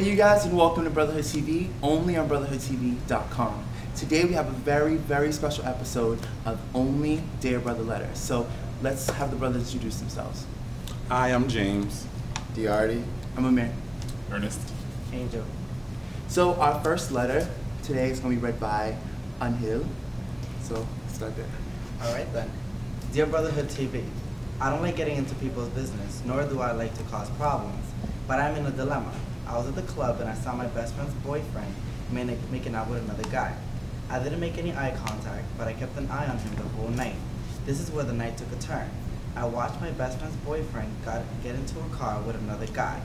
Hey you guys, and welcome to Brotherhood TV, only on brotherhoodtv.com. Today we have a very, very special episode of Only Dear Brother Letters. So let's have the brothers introduce themselves. Hi, I'm James. Diarty. I'm Amir. Ernest. Angel. So our first letter today is going to be read by Anhil. So let's start there. Alright then. Dear Brotherhood TV, I don't like getting into people's business, nor do I like to cause problems, but I'm in a dilemma. I was at the club and I saw my best friend's boyfriend making out with another guy. I didn't make any eye contact, but I kept an eye on him the whole night. This is where the night took a turn. I watched my best friend's boyfriend get into a car with another guy.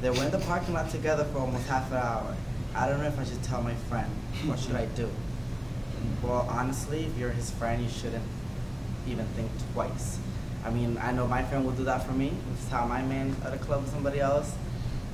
They were in the parking lot together for almost half an hour. I don't know if I should tell my friend. What should I do? Well, honestly, if you're his friend, you shouldn't even think twice. I mean, I know my friend will do that for me. It's how my man at a club with somebody else.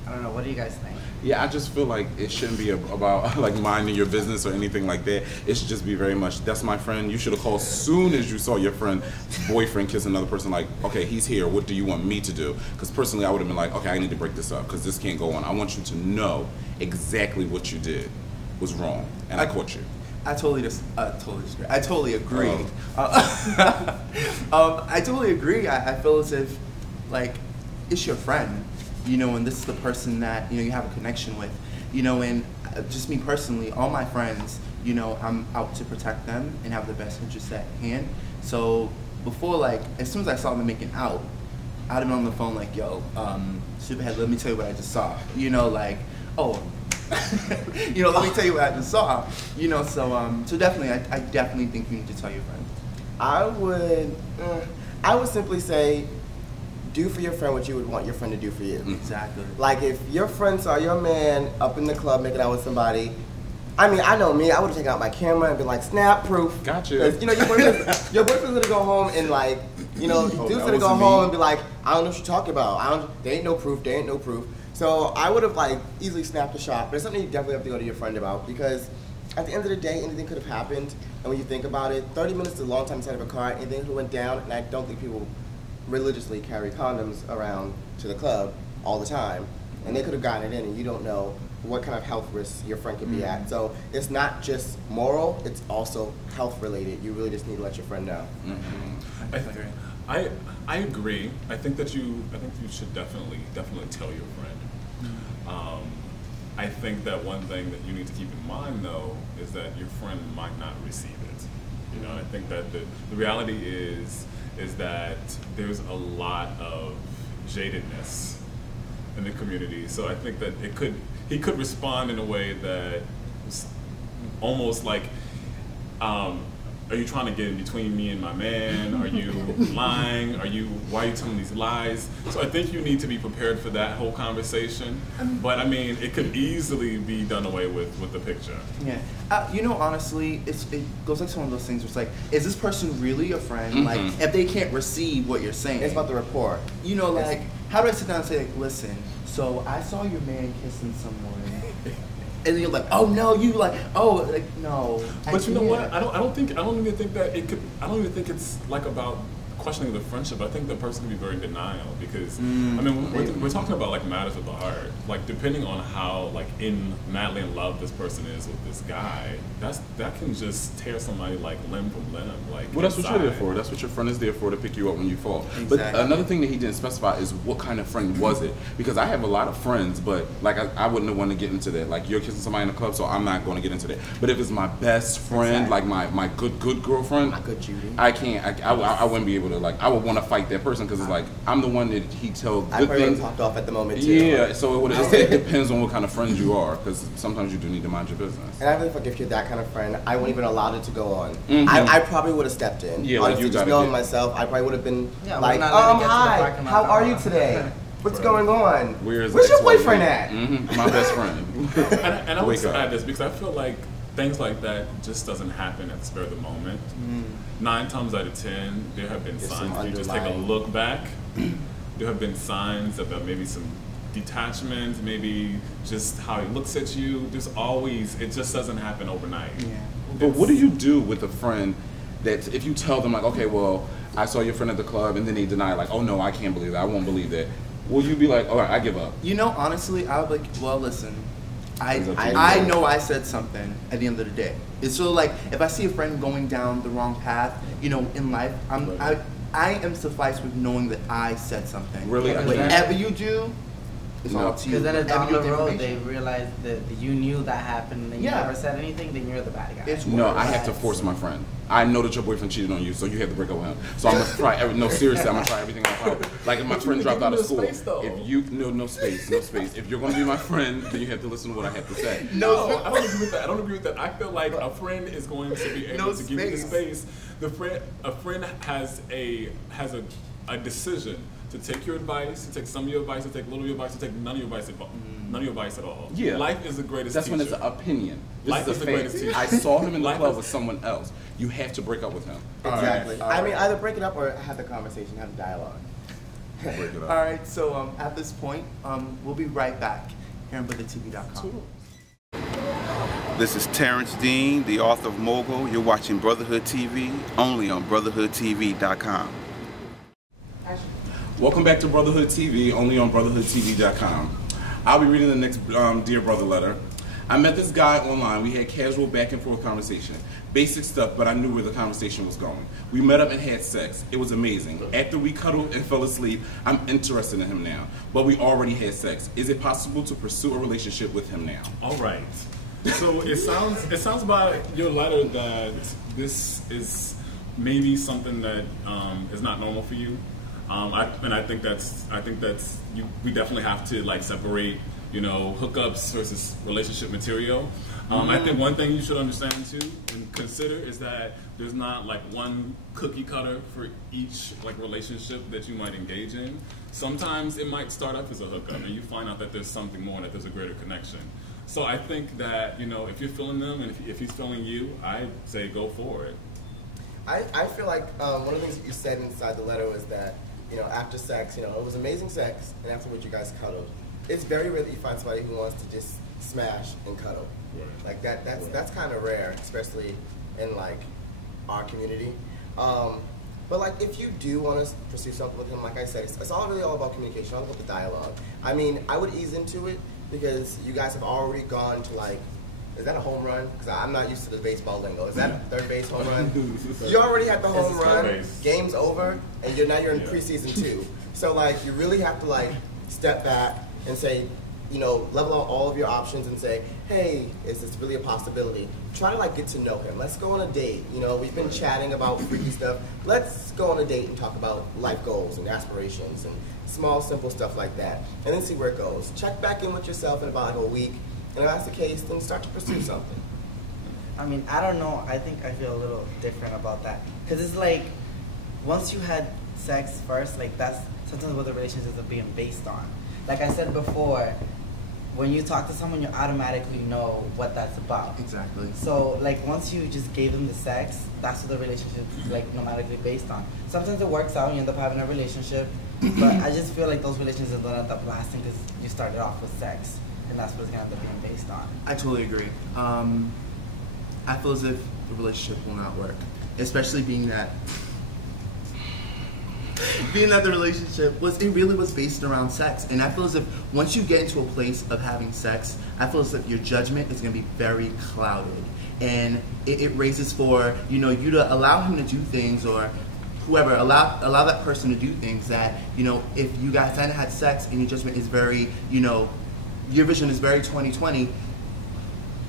I don't know, what do you guys think? Yeah, I just feel like it shouldn't be about like minding your business or anything like that. It should just be very much, that's my friend. You should have called soon as you saw your friend's boyfriend kiss another person, like, okay, he's here, what do you want me to do? Because personally, I would have been like, okay, I need to break this up because this can't go on. I want you to know exactly what you did was wrong, and I caught you. I totally disagree. I totally agree. I totally agree. I feel as if, like, it's your friend, you know, and this is the person that, you know, you have a connection with, you know, and just me personally, all my friends, you know, I'm out to protect them and have the best interest at hand. So before, like, as soon as I saw them making out, I'd have been on the phone like, yo, Superhead, let me tell you what I just saw. You know, like, oh, you know, let me tell you what I just saw. You know, so definitely, I definitely think you need to tell your friend. I would simply say, do for your friend what you would want your friend to do for you. Exactly. Like if your friend saw your man up in the club making out with somebody, I mean, I know me, I would have taken out my camera and been like, snap proof. Gotcha. You know, your boyfriend's gonna go home and like, you know, dude's gonna go home and be like, I don't know what you're talking about. There ain't no proof, there ain't no proof. So I would have like easily snapped the shot, but it's something you definitely have to go to your friend about because at the end of the day, anything could have happened. And when you think about it, 30 minutes is a long time inside of a car, anything could have went down, and I don't think people religiously carry condoms around to the club all the time. And they could have gotten it in, and you don't know what kind of health risks your friend could be at. So it's not just moral, it's also health related. You really just need to let your friend know. I agree. I think you should definitely tell your friend. I think that one thing that you need to keep in mind though is that your friend might not receive it. You know, I think that the reality is that there's a lot of jadedness in the community. So I think that he could respond in a way that was almost like, are you trying to get in between me and my man? Are you lying? Why are you telling these lies? So I think you need to be prepared for that whole conversation. But I mean, it could easily be done away with the picture. Yeah, you know, honestly, it goes like to one of those things where it's like, is this person really a friend? Like, if they can't receive what you're saying. It's about the rapport. You know, like, how do I sit down and say, like, listen, so I saw your man kissing someone. And then you're like, oh no, you like, oh, like, no. But you know what? I don't even think it's like about questioning the friendship. I think the person can be very in denial because I mean we're talking about like matters of the heart. Like depending on how like madly in love this person is with this guy, that can just tear somebody like limb from limb. Like well, that's what you're there for. That's what your friend is there for, to pick you up when you fall. Exactly. But another thing that he didn't specify is what kind of friend was it? Because I have a lot of friends, but like I wouldn't want to get into that. Like you're kissing somebody in the club, so I'm not going to get into that. But if it's my best friend, like my good girlfriend, My good Judy. I can't. I wouldn't be able to like. I would want to fight that person because it's like I'm the one that he tells good I probably things. popped off at the moment too. Yeah, so it depends on what kind of friends you are, because sometimes you do need to mind your business. And I really think if you're that kind of friend, I wouldn't even allowed it to go on. I probably would have stepped in. Yeah, honestly, like just knowing myself, I probably would have been like, hi, how how are you today? What's going on? Where's your boyfriend at? My best friend. and I would add this because I feel like things like that just doesn't happen at the spur of the moment. 9 times out of 10, there have been signs. If you just take a look back, there have been signs about maybe some detachment, maybe just how he looks at you. There's always, it just doesn't happen overnight. Yeah. But what do you do with a friend that if you tell them like, okay, well, I saw your friend at the club, and then they deny like, oh no, I can't believe that, I won't believe that. Will you be like, all right, I give up? You know, honestly, I would like, well, listen, I know I said something at the end of the day. It's sort of like, if I see a friend going down the wrong path, you know, in life, I am sufficed with knowing that I said something. Really? Whatever you do, it's all up to you. Because then down Whatever the you road, do, they realize that you knew that happened and you never said anything, then you're the bad guy. No, I have to force my friend. I know that your boyfriend cheated on you, so you have to break up with him. So I'm gonna try. No, seriously, I'm gonna try everything in my power. Like if my friend dropped out of school, if you no space. If you're gonna be my friend, then you have to listen to what I have to say. No, I don't agree with that. I don't agree with that. I feel like a friend is going to be able to give you the space. A friend has a decision to take your advice, to take some of your advice, to take a little of your advice, to take none of your advice at all. Yeah. Life is the greatest That's teacher. when it's an opinion. Life is the greatest teacher. I saw him in the club with someone else. You have to break up with him. Exactly. All right. I mean, either break it up or have the conversation, have the dialogue. Break it up. All right, so at this point, we'll be right back here on BrotherTV.com. This is Terrence Dean, the author of Mogul. You're watching Brotherhood TV, only on BrotherhoodTV.com. Welcome back to Brotherhood TV, only on BrotherhoodTV.com. I'll be reading the next Dear Brother letter. I met this guy online. We had casual back and forth conversation. Basic stuff, but I knew where the conversation was going. We met up and had sex. It was amazing. After we cuddled and fell asleep, I'm interested in him now. But we already had sex. Is it possible to pursue a relationship with him now? All right. So it sounds by your letter that this is maybe something that is not normal for you. I think that's we definitely have to like separate, you know, hookups versus relationship material. I think one thing you should understand too and consider is that there's not like one cookie cutter for each like relationship that you might engage in. Sometimes it might start up as a hookup and you find out that there's something more, that there's a greater connection. So I think that, you know, if you're feeling them and if he's feeling you, I say go for it. I feel like one of the things that you said inside the letter was that, you know, after sex, you know, it was amazing sex, and afterwards you guys cuddled. It's very rare that you find somebody who wants to just smash and cuddle. Right. Like that's kind of rare, especially in like our community. But like if you do want to pursue something with him, like I said, it's all really all about communication, all about the dialogue. I mean, I would ease into it because you guys have already gone to like, is that a home run? Because I'm not used to the baseball lingo. Is that a third base home run? You already had the home run. Game's over, and now you're in preseason 2. So like you really have to like step back and say, you know, level out all of your options and say, hey, is this really a possibility? Try to like get to know him. Let's go on a date. You know, we've been chatting about freaky stuff. Let's go on a date and talk about life goals and aspirations and small, simple stuff like that, and then see where it goes. Check back in with yourself in about like a week. And if that's the case, then start to pursue something. I mean, I don't know. I think I feel a little different about that. Because it's like, once you had sex first, like that's sometimes what the relationships are being based on. Like I said before, when you talk to someone, you automatically know what that's about. Exactly. So, like, once you just gave them the sex, that's what the relationship is, like, automatically based on. Sometimes it works out, you end up having a relationship, but I just feel like those relationships don't end up lasting because you started off with sex. And that's what it's going to end up being based on. I totally agree. I feel as if the relationship will not work, especially being that the relationship really was based around sex. And I feel as if once you get into a place of having sex, I feel as if your judgment is going to be very clouded, and it raises for you to allow him to do things, or whoever allow that person to do things that if you guys hadn't had sex and your judgment is very your vision is very 20/20.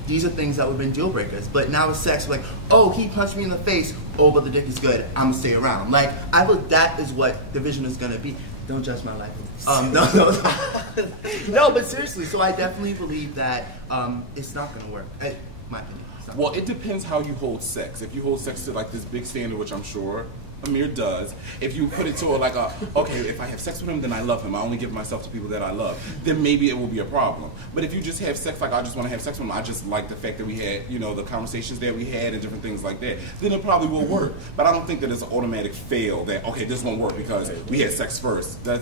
These are things that would have been deal breakers. But now with sex, we're like, oh, he punched me in the face. Oh, but the dick is good. I'm gonna stay around. Like, I feel that is what the vision is gonna be. Don't judge my life. No, but seriously. So I definitely believe that it's not gonna work. My opinion. Well, it depends how you hold sex. If you hold sex to like this big standard, which I'm sure Amir does, if you put it to like okay, if I have sex with him, then I love him. I only give myself to people that I love. Then maybe it will be a problem. But if you just have sex, like I just want to have sex with him, I just like the fact that we had, the conversations that we had and different things like that, then it probably will work. But I don't think that it's an automatic fail that, okay, this won't work because we had sex first. And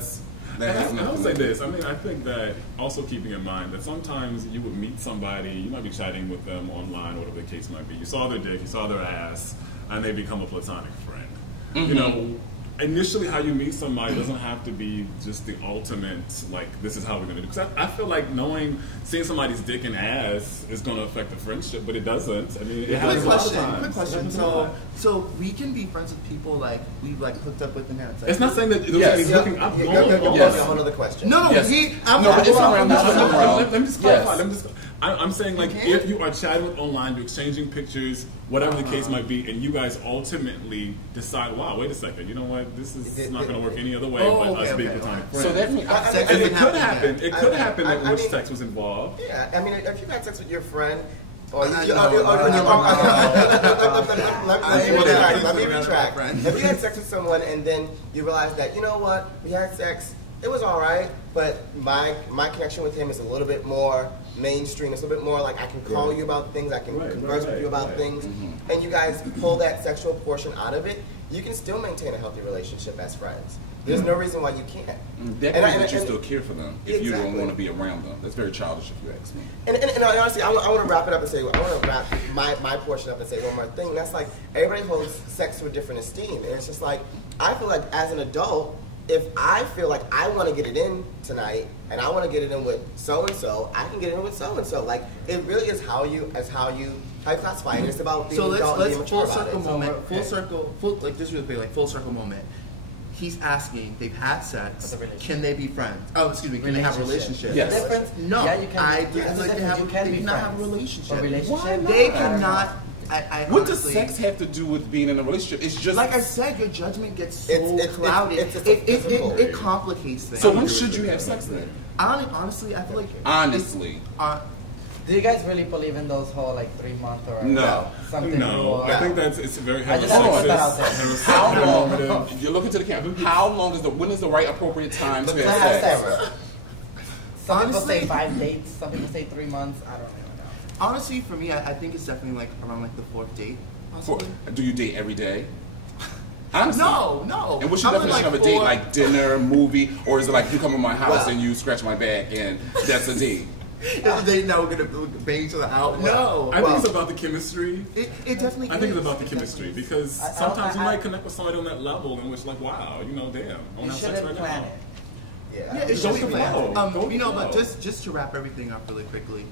I'll say this. I mean, I think that also keeping in mind that sometimes you would meet somebody, you might be chatting with them online, whatever the case might be. You saw their dick, you saw their ass, and they become a platonic friend. Mm-hmm. initially how you meet somebody doesn't have to be just the ultimate, like, this is how we're gonna do. Because I feel like seeing somebody's dick and ass is gonna affect the friendship, but it doesn't. I mean, it happens a lot of times. Quick question. So we can be friends with people like we've like hooked up with in that. It's not saying that Yes. hooking up. Yes. A whole other question. No, Yes. Let me just clarify. Yes. I'm saying, like, if you are chatting with online, you're exchanging pictures, whatever the case might be, and you guys ultimately decide, wow, wait a second, you know what, this is not going to work any other way but us being platonic friends. So that means and it could happen. It could happen that witch sex was involved. Yeah, I mean, if you had sex with your friend, or let me retract. If you had sex with someone and then you realize that, you know what, we had sex, it was all right, but my connection with him is a little bit more mainstream. It's a little bit more like I can call you about things, I can converse with you about things, and you guys pull that sexual portion out of it, you can still maintain a healthy relationship as friends. There's no reason why you can't. That means that you still care for them if you don't want to be around them. That's very childish if you ask me. And honestly, I want to wrap it up and say, I want to wrap my portion up and say one more thing. That's like, everybody holds sex to a different esteem. And it's just like, I feel like as an adult, if I feel like I want to get it in tonight and I want to get it in with so-and-so, I can get it in with so-and-so. Like, it really is how you classify it. It's about being adult and being mature about it. Like this really big, like full circle moment. He's asking, they've had sex, can they be friends? Oh, excuse me, can they have a relationship? Yes. Difference? No, Yeah, you can. I do feel like they cannot have a relationship. They cannot. I What does honestly, sex have to do with being in a relationship? It's just like I said, your judgment gets so clouded. It complicates things. So when should you have sex then? Honestly, I feel like Honestly. Do you guys really believe in those whole like 3 month or something? No, I think it's very I just want to put that out there. How long? You're looking to the camera. How long when is the right appropriate time to have sex? Some people say 5 dates. Some people say 3 months. I don't know. Honestly, for me, I think it's definitely like around like the 4th date. Possibly. Do you date every day? Honestly. No. And what's your definition of a date? Like dinner, movie, or is it like you come to my house and you scratch my back and that's a date? They know we're gonna bang each other out. No, I think it's about the chemistry. It definitely. I think it's about the chemistry because sometimes you might connect with somebody on that level in which, like, wow, damn, I want to have sex right now. Yeah, it should be planned. But just to wrap everything up really quickly,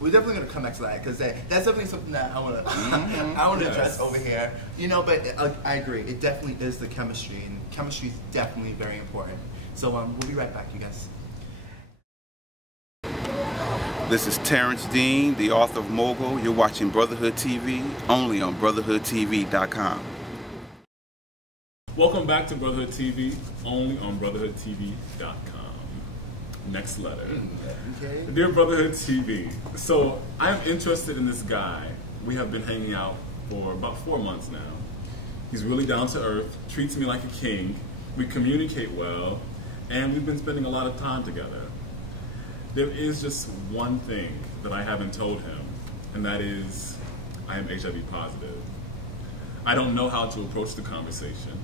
we're definitely gonna come back to that because that's definitely something that I want to address over here. But I agree. It definitely is the chemistry, and chemistry is definitely very important. So we'll be right back, you guys. This is Terrence Dean, the author of Mogul. You're watching Brotherhood TV, only on BrotherhoodTV.com. welcome back to Brotherhood TV, only on BrotherhoodTV.com. Next letter. Okay. Dear Brotherhood TV, so I'm interested in this guy. We have been hanging out for about 4 months now. He's really down to earth, treats me like a king. We communicate well, and we've been spending a lot of time together. There is just one thing that I haven't told him, and that is I am HIV positive. I don't know how to approach the conversation.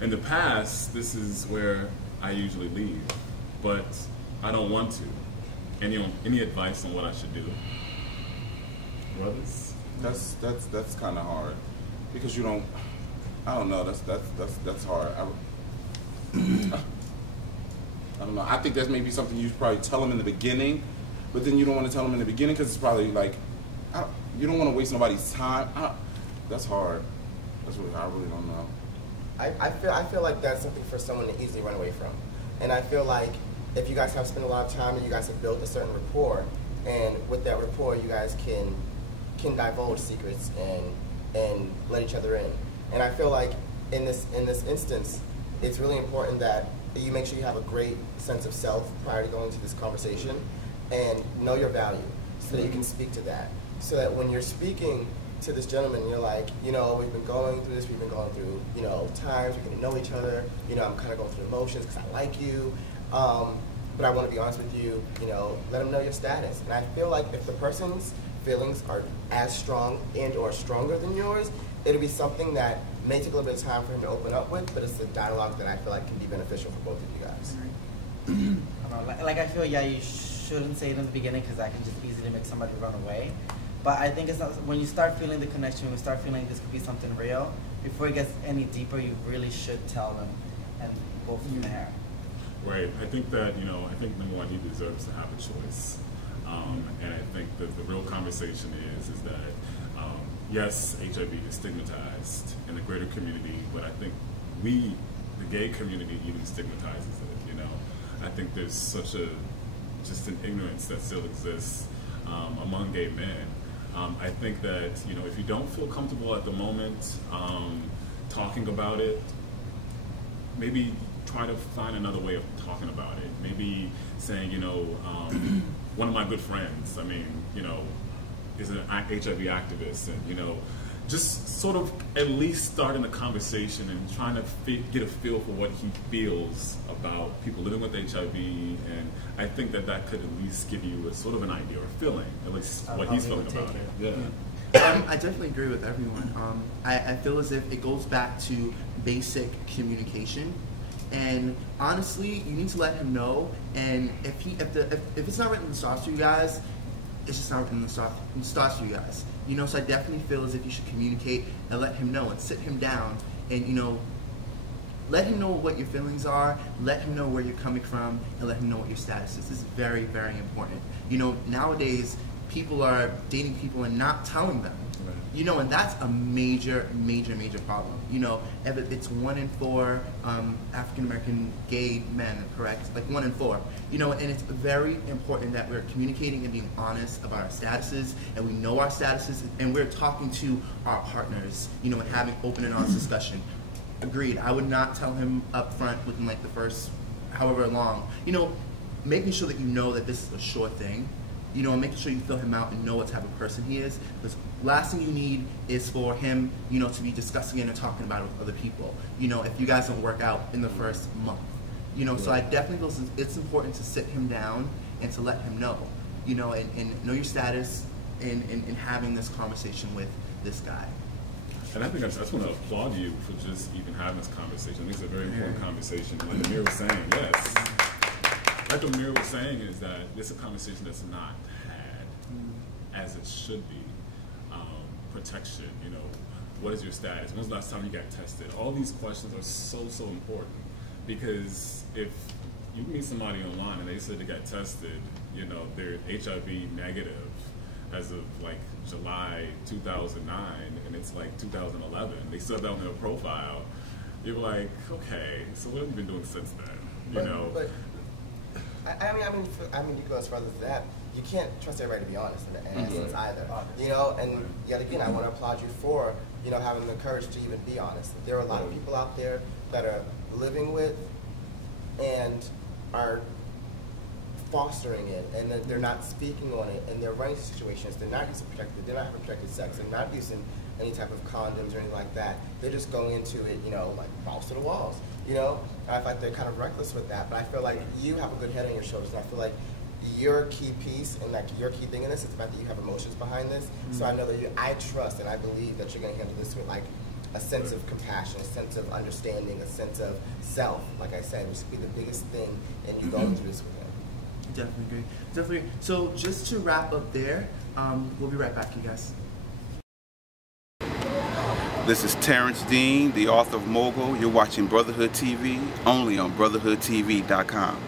In the past, this is where I usually leave, but I don't want to. Any advice on what I should do? Brothers? That's kind of hard because you don't. I don't know. That's hard. I don't know. I think that's maybe something you should probably tell them in the beginning, but then you don't want to tell them in the beginning because it's probably like, you don't want to waste nobody's time. That's hard. That's what I really don't know. I feel like that's something for someone to easily run away from. And I feel like if you guys have spent a lot of time and you guys have built a certain rapport, and with that rapport you guys can divulge secrets and let each other in. And I feel like in this instance, it's really important that you make sure you have a great sense of self prior to going into this conversation and know your value so that you can speak to that. So that when you're speaking to this gentleman, you're like, we've been going through this, we've been going through, times, we're getting to know each other, I'm kind of going through emotions because I like you, but I want to be honest with you, let them know your status. And I feel like if the person's feelings are as strong and or stronger than yours, it'll be something that may take a little bit of time for him to open up with, but it's a dialogue that I feel like can be beneficial for both of you guys. I feel, you shouldn't say it in the beginning because that can just easily make somebody run away. But I think it's not, when you start feeling the connection, when you start feeling this could be something real, before it gets any deeper, you really should tell them and go from there. Right. I think that, I think number one, he deserves to have a choice. And I think that the real conversation is that, yes, HIV is stigmatized in the greater community, but I think the gay community even stigmatizes it, I think there's such just an ignorance that still exists among gay men. I think that, if you don't feel comfortable at the moment talking about it, maybe try to find another way of talking about it. Maybe saying, one of my good friends, is an HIV activist, and, just sort of at least starting a conversation and trying to get a feel for what he feels about people living with HIV, and I think that could at least give you a sort of an idea or feeling, at least what he's feeling about it. Yeah. I definitely agree with everyone. I feel as if it goes back to basic communication. And honestly, you need to let him know. And if it's not written in the stars for you guys, it's just not written in the stars for you guys. So I definitely feel as if you should communicate and let him know and sit him down and let him know what your feelings are, let him know where you're coming from, and let him know what your status is. This is very, very important. Nowadays people are dating people and not telling them. And that's a major, major, major problem. If it's 1 in 4 African American gay men, correct? Like 1 in 4. And it's very important that we're communicating and being honest about our statuses, and we know our statuses, and we're talking to our partners, and having open and honest discussion. Agreed. I would not tell him up front within like the first however long. Making sure that that this is a sure thing. And making sure you fill him out and know what type of person he is. Because last thing you need is for him, to be discussing it and talking about it with other people. If you guys don't work out in the first month. So I definitely feel it's important to sit him down and to let him know, and know your status and having this conversation with this guy. And I think I just want to applaud you for just even having this conversation. I think it's a very important conversation. Like Amir was saying, yes. Like Amir was saying, is that this is a conversation that's not had as it should be. Protection, what is your status? When's the last time you got tested? All these questions are so important, because if you meet somebody online and they said they got tested, they're HIV negative as of like July 2009, and it's like 2011. They still have that on their profile. You're like, okay, so what have you been doing since then? But I mean, you go as far as that. You can't trust everybody to be honest in essence either. And yet again, I want to applaud you for, having the courage to even be honest. There are a lot of people out there that are living with and are fostering it, and that they're not speaking on it, and they're running situations. They're not using protected. They're not having protected sex. They're not using any type of condoms or anything like that. They're just going into it, like balls to the walls. I feel like they're kind of reckless with that. But I feel like you have a good head on your shoulders, and I feel like your key piece and like your key thing in this is the fact that you have emotions behind this. So I know that I trust and I believe that you're going to handle this with like a sense of compassion, a sense of understanding, a sense of self. Like I said, which would be the biggest thing in you going through this with him. Definitely agree. Definitely agree. So just to wrap up there, we'll be right back, you guys. This is Terrence Dean, the author of Mogul. You're watching Brotherhood TV, only on BrotherhoodTV.com.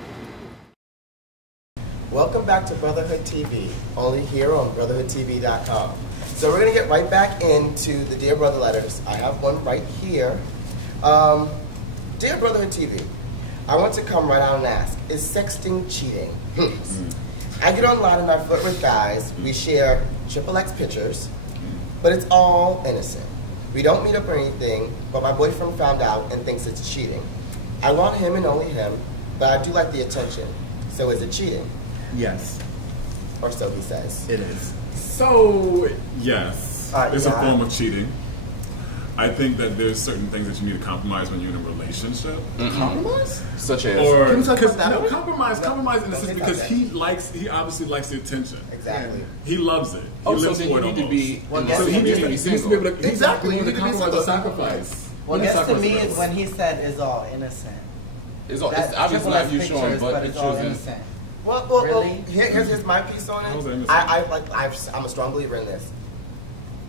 Welcome back to Brotherhood TV, only here on BrotherhoodTV.com. So we're going to get right back into the Dear Brother letters. I have one right here. Dear Brotherhood TV, I want to come right out and ask, is sexting cheating? I get online and I flirt with guys. We share XXX pictures, but it's all innocent. We don't meet up or anything, but my boyfriend found out and thinks it's cheating. I want him and only him, but I do like the attention. So is it cheating? Yes. Or so he says. It is. So, yes, it's a form of cheating. I think that there's certain things that you need to compromise when you're in a relationship. Compromise? Such as? Or, Can we talk about that? No, compromise in the sense because he obviously likes the attention. Exactly. He loves it. He lives for it almost. To be, so he needs to be able to, exactly. You need to compromise or sacrifice. Well, I guess to me is when he said is all innocent. It's obviously not you showing, but it's all innocent. Well, here's my piece on it. I'm a strong believer in this.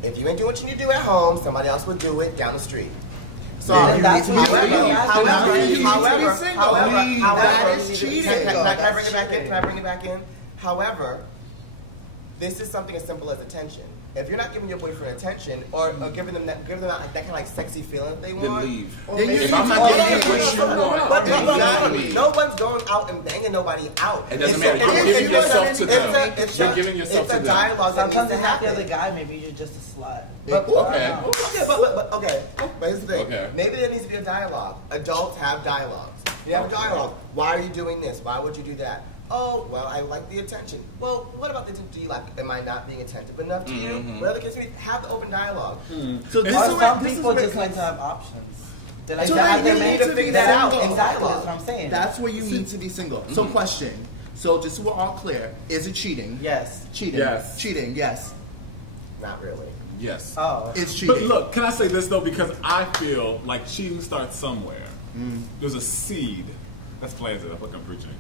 If you ain't doing what you need to do at home, somebody else will do it down the street. So, Then you need to be however, that is cheating. Can I bring it back in? Can I bring it back in? However, this is something as simple as attention. If you're not giving your boyfriend attention, or giving them that kind of like sexy feeling that they want, Then leave. If I'm not giving you what you want, but then leave. no one's going out and banging nobody out. It doesn't matter. You're giving yourself to them. You're giving yourself to them. It's a dialogue that needs Sometimes to it's not the happen. other guy, maybe you're just a slut. But, Okay. But here's the thing. Okay. Maybe there needs to be a dialogue. Adults have dialogues. You have a dialogue. Why are you doing this? Why would you do that? Oh, well, I like the attention. Well, what about the attention? Do you like? Am I not being attentive enough to you? Whatever the case may be, have the open dialogue. So this Or is some people just like to have options. They like So to have you their need man to figure be that out single. in dialogue. That's what I'm saying. That's where you need to be single. So question. So just so we're all clear, is it cheating? Yes. Cheating. Yes. Cheating, yes. Not really. Yes. Oh. It's cheating. But look, can I say this though? Because I feel like cheating starts somewhere. There's a seed. That's planted. I feel like I'm preaching.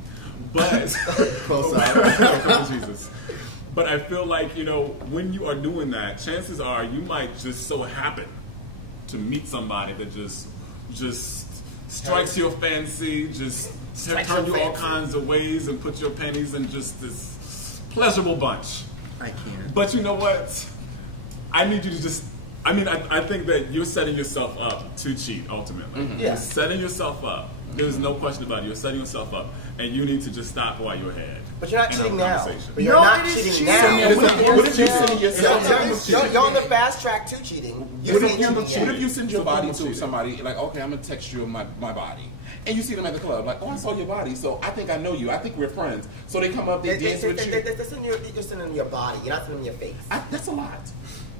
But Close up. Jesus. But I feel like, you know, when you are doing that, chances are you might just so happen to meet somebody that just strikes your fancy, just turn you all kinds of ways and put your pennies in just this pleasurable bunch. I can't. But you know what? I need you to just, I think that you're setting yourself up to cheat, ultimately. Yeah. You're setting yourself up. There's no question about it. You're setting yourself up. And you need to just stop while you're ahead. But you're not in our cheating now. conversation. But you're No, not it is cheating cheating. now. What if you send yourself? You're on the fast track to cheating. What if you send your body to somebody, like, okay, I'm going to text you my body. And you see them at the club, like, oh, I saw your body, so I think I know you. I think we're friends. So they come up, they dance with you. You're sending your body. You're not sending your face. That's a lot.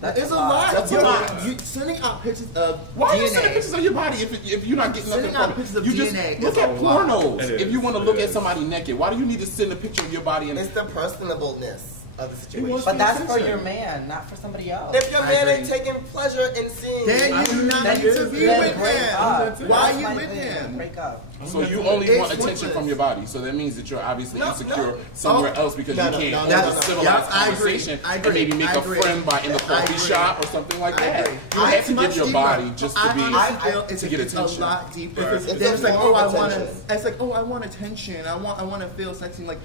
It's a lot. That's a lot. You sending out pictures of Why are you DNA. sending pictures of your body if you're not getting nothing Sending out from pictures it? of You just DNA look is at a lot. pornos. It If you is. want to look It at is. somebody naked, why do you need to send a picture of your body? And It's the personableness of the situation. But that's for your man, not for somebody else. If your I man agree. ain't taking pleasure in seeing Then you do not Then need to be then with break up. him. Why are That's you my with thing, him? Break up. so you only It's want attention pointless. from your body. So that means that you're obviously No, insecure no. somewhere Oh. else because No, you no, can't no, have no, a no, no. civilized Yes, I agree. conversation I and agree. maybe make I a agree. friend by in the I coffee agree. shop or something like I that. agree. You don't have to much give your deeper. body just to be. I feel it's to get it's attention. a lot deeper. It's Then it's a like, form oh, I of want to. attention. It's like, oh, I want attention. I want to feel sexy. Like,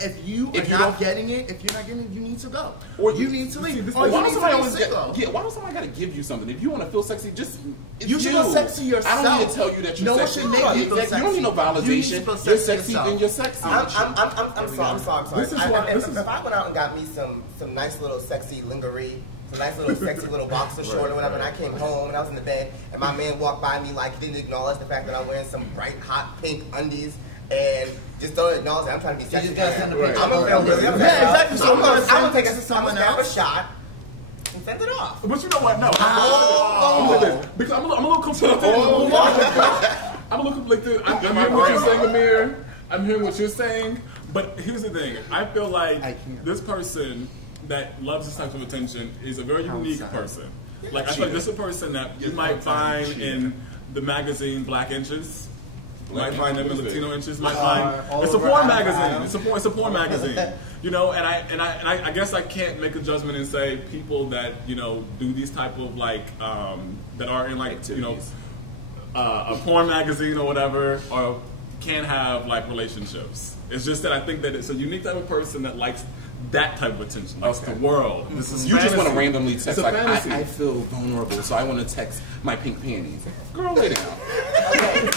if you If are you not don't- getting it, if you're not getting it, you need to go. Or you need to leave. Why Or you don't need somebody to be always single. why don't somebody gotta give you something? If you want to feel sexy, just it's You should feel sexy yourself. I don't need to tell you that you're No one sexy. should make you feel You don't need sexy. no validation. You need to feel You're sexy sexy, yourself. then you're sexy. I'm sorry. This is why- this is- If I went out and got me some nice little sexy lingerie, some nice little sexy little boxer short or whatever, and I came home and I was in the bed, and my man walked by me like he didn't acknowledge the fact that I'm wearing some bright, hot pink undies, and just don't acknowledge that I'm trying to be sexy. just gotta send a picture. I'm gonna feel really upset. Yeah, exactly. So I'm gonna send take it to someone a else. shot and send it off. But you know what? No. Oh. Because I'm a little conflicted. I'm a little conflicted. I'm hearing what you're saying, Amir. I'm hearing what you're saying. But here's the thing. I feel like I can't. this person that loves this type of attention is a very unique Outside. person. Like, I feel like this is a person that you might find in the magazine Black Inches. You might find them in Latino Inches. Might find it's a porn magazine. It's a porn magazine. You know, and I guess I can't make a judgment and say people that do these type of like that are in like a porn magazine or whatever or can have like relationships. It's just that I think that it's a unique type of person that likes that type of attention. Likes the world. This is You just want to fantasy. randomly It's text a like fantasy. I feel vulnerable, so I want to text my pink panties. Girl, lay down.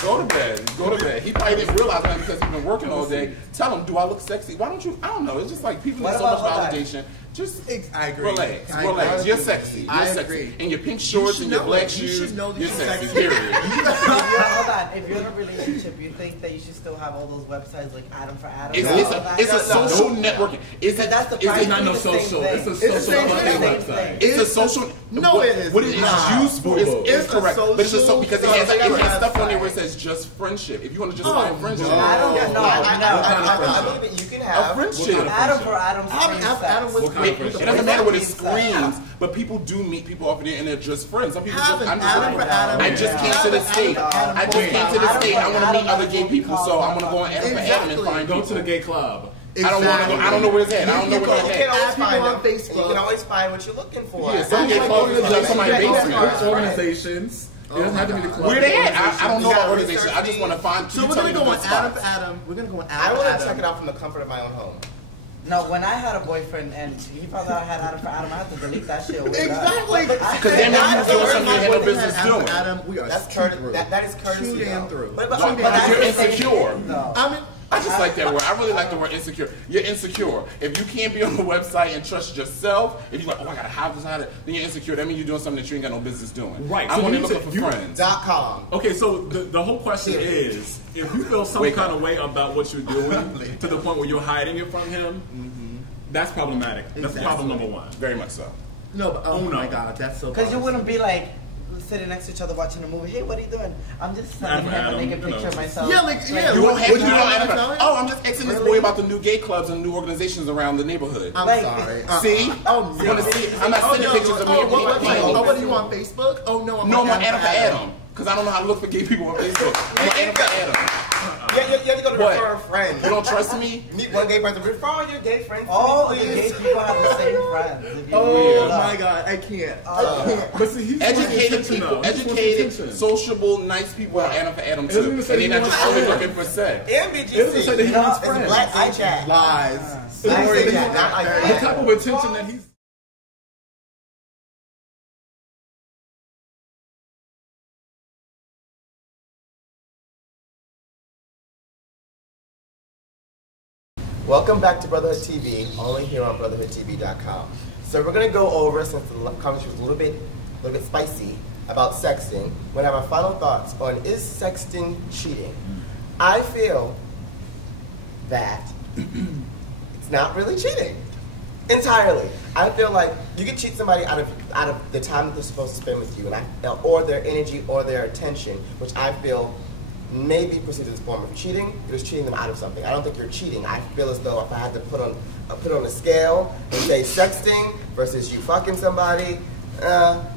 Go to bed. Go to bed. He probably didn't realize that because he's been working all day. Tell him, do I look sexy? Why don't you? I don't know. It's just like people need so much validation. Just I agree. relax. I Relax. agree. You're sexy. You're I sexy. agree. In your pink shorts should and your know black it. You shoes, should know that you're you're sexy. sexy. Period. Hold on. If you're in a relationship, you think that you should still have all those websites like Adam for Adam? It's a social networking. Is it? That's the Is it It's not no It's the same social. thing. It's a It's the social same fucking thing. website. It's a social. No, what, it is What it is not. used for is It's a correct, but it's just so social because it has stuff on there where it website. says just friendship. If you want to just find friendship, I don't Yes, know. I believe that you can a have. friendship. Adam for Adam screams Adam sex. was What kind of It friendship? doesn't matter what it Exactly. screams, but people do meet people off there and they're just friends. Some people Have just, an I'm just Adam for like, Adam. I just came to the state. I just came to the state. I want to meet other gay people, so I'm going to go on Adam for Adam and find Exactly. Go people. to the gay club. I don't want to. I don't know where it's at. I don't know where You it's can at. always Add people find on them. Facebook. You can always find what you're looking for. Yeah, some get close to somebody's basement. Organizations. It doesn't have to be the club. Where they at? I don't know You about gotta organization. research I just want to find. So we're gonna go on Adam for Adam. We're gonna go on I Adam for want to Adam. check it out from the comfort of my own home. No, when I had a boyfriend and he found out I had Adam for Adam, I had to delete that shit. Exactly. Because then you're doing something you had no business doing. Adam, we are That's through. that is courtesy. Too damn though. through. But You're insecure. No. I mean, I just like that word. I really like the word insecure. You're insecure. If you can't be on the website and trust yourself, if you're like, oh, I gotta have this, then you're insecure. That means you're doing something that you ain't got no business doing. Right. I'm So only you looking said- for you- friends. .com. Okay, so the whole question is, if you feel some Wake kind up. of way about what you're doing to the point where you're hiding it from him, that's problematic. That's Exactly. problem number one. Very much so. no, but oh Oh, no. my God, that's so. Because you bothersome. wouldn't be like sitting next to each other watching a movie. Hey, what are you doing? I'm just sending him a Adam, naked you know. picture of myself. Yeah, like yeah. You won't have would to you know know what I'm anything. telling? Oh, I'm just asking this boy Really? about the new gay clubs and new organizations around the neighborhood. I'm Like, sorry. See? Oh, You want to see? I'm not Oh, sending no, pictures of me. oh, and what me are you? playing. Oh, what are you on Facebook? Oh no, I'm No, I'm on on Adam for Adam. Because I don't know how to look for gay people on Facebook. I'm on Adam for Adam. You have to go to What? refer a friend. You don't trust me? Meet one gay person. Refer all your gay friends. All the please. gay people have the same friends. If you Oh look it up. my God, I can't. I can't. But see, he's Educated people, educated, sociable, nice people are Adam for Adam It too. doesn't even And say they're not he just wants only friends. looking for sex. And It doesn't say that he BGC. wants It's friends. black gay chat. Lies. Black Stories gay that chat, not like The that. type of attention that he's. Welcome back to Brotherhood TV, only here on BrotherhoodTV.com. So we're gonna go over, since the conversation was a little bit spicy about sexting. We're gonna have our final thoughts on is sexting cheating. I feel that it's not really cheating entirely. I feel like you can cheat somebody out of the time that they're supposed to spend with you, or their energy or their attention, which I feel may be perceived as a form of cheating. You're just cheating them out of something. I don't think you're cheating. I feel as though if I had to put on a scale and say sexting versus you fucking somebody,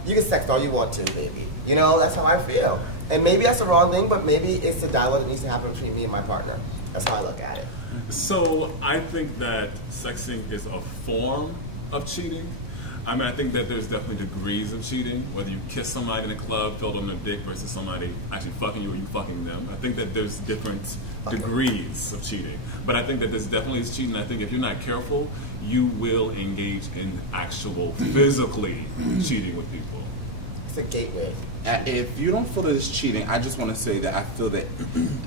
you can sext all you want to, baby. You know, that's how I feel. And maybe that's the wrong thing, but maybe it's the dialogue that needs to happen between me and my partner. That's how I look at it. So I think that sexting is a form of cheating. I mean, I think that there's definitely degrees of cheating, whether you kiss somebody in a club, filled on their dick, versus somebody actually fucking you or you fucking them. I think that there's different degrees of cheating. But I think that this definitely is cheating. I think if you're not careful, you will engage in actual physically cheating with people. It's a gateway. If you don't feel that it's cheating, I just want to say that I feel that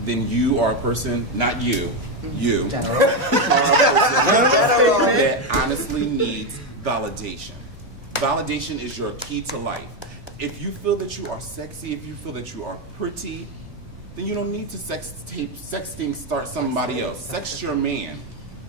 then you are a person, not you, you, General. are a person that honestly needs validation. Validation is your key to life. If you feel that you are sexy, if you feel that you are pretty, then you don't need to sexting start somebody else. Sext your man.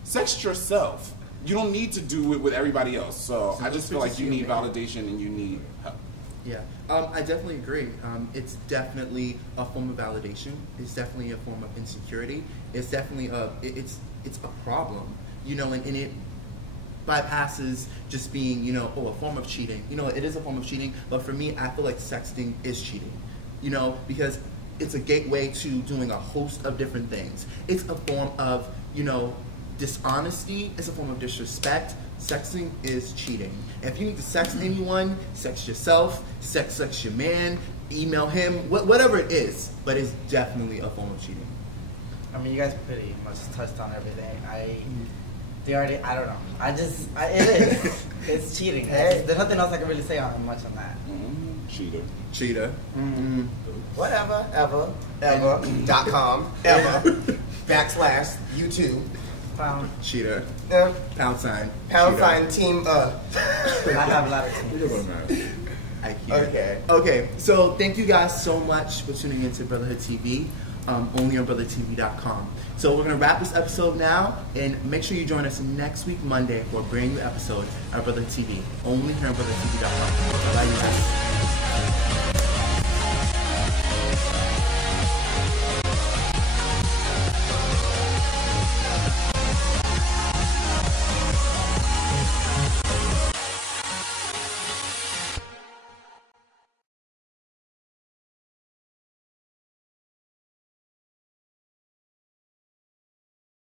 Sext yourself. You don't need to do it with everybody else. So I just feel like you need validation and you need help. Yeah, I definitely agree. It's definitely a form of validation. It's definitely a form of insecurity. It's definitely it's a problem, you know, and it bypasses just being, you know, a form of cheating. You know, it is a form of cheating, but for me, I feel like sexting is cheating, you know, because it's a gateway to doing a host of different things. It's a form of, you know, dishonesty. It's a form of disrespect. Sexting is cheating. If you need to sext anyone, sext yourself, sext your man, email him, whatever it is, but it's definitely a form of cheating. I mean, you guys pretty much touched on everything. I don't know. It is. It's cheating. Hey. There's nothing else I can really say on much on that. Cheater. Cheater. Whatever, .com, / YouTube, Cheater. uh, Pound sign. pound Cheater. sign team, I have a lot of teams. I hear. Okay. Okay, so thank you guys so much for tuning in to Brotherhood TV, only on BrotherTV.com. So we're going to wrap this episode now, and make sure you join us next week, Monday, for a brand new episode of Brotherhood TV, only here on BrotherTV.com. Bye, you guys.